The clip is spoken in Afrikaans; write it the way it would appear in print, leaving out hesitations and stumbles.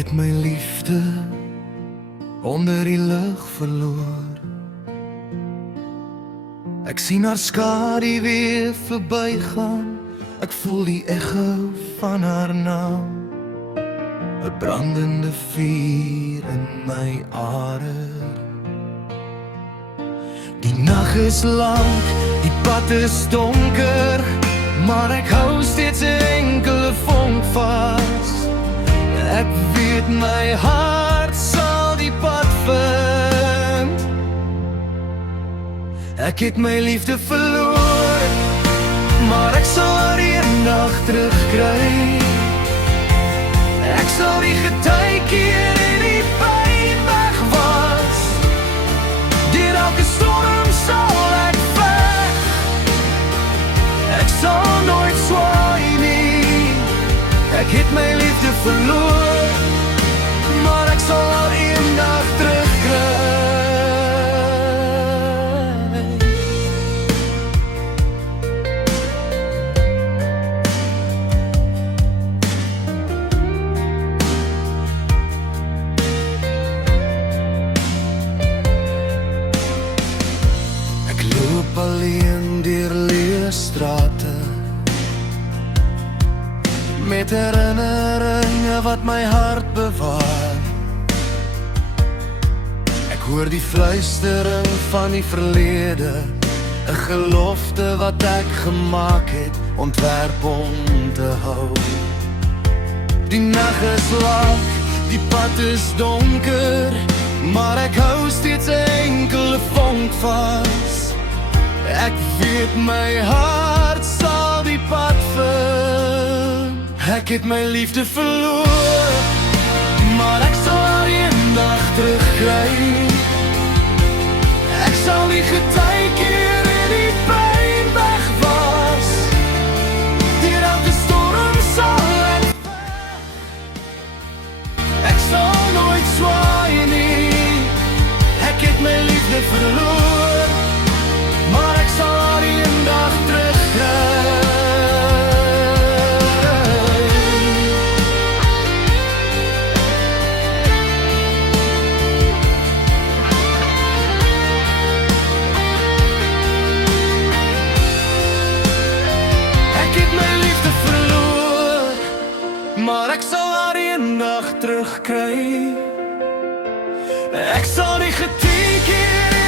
het my liefde onder die lug verloor. Ek sien haar skadu weer verbygaan, ek voel die echo van haar naam, 'n brandende vuur in my are. Die nag is lank, die pad is donker, maar ek hou steeds 'n enkele vonk vas. Ek weet my hart sal die pad vind. Ek het my liefde verloor, maar ek sal haar eendag terugkry. Ek sal die getykeer en die pyn wegwas. Deur elke storm sal ek veg. Ek sal nooit swaai nie. Ek het my liefde verloor, maar ek sal haar eendag terugkry. Ek loop alleen deur leë strate, met herinneringe wat my hart bewaar. Ek hoor die fluistering van die verlede, 'n gelofte wat ek gemaak het, ontwerp om te hou. Die nag is lank, die pad is donker, maar ek hou steeds 'n enkele vonk vas. Ek weet my hart sal die pad vind. Ek het my liefde verloor, maar ek sal haar eendag terugkry. Ek sal die getykeer en die pyn wegwas. Deur elke storm sal ek veg. Ek sal nooit swaai nie. Ek het my liefde verloor, maar ek sal haar eendag terugkry. Maar ek sal haar eendag terugkry. Ek sal die getykeer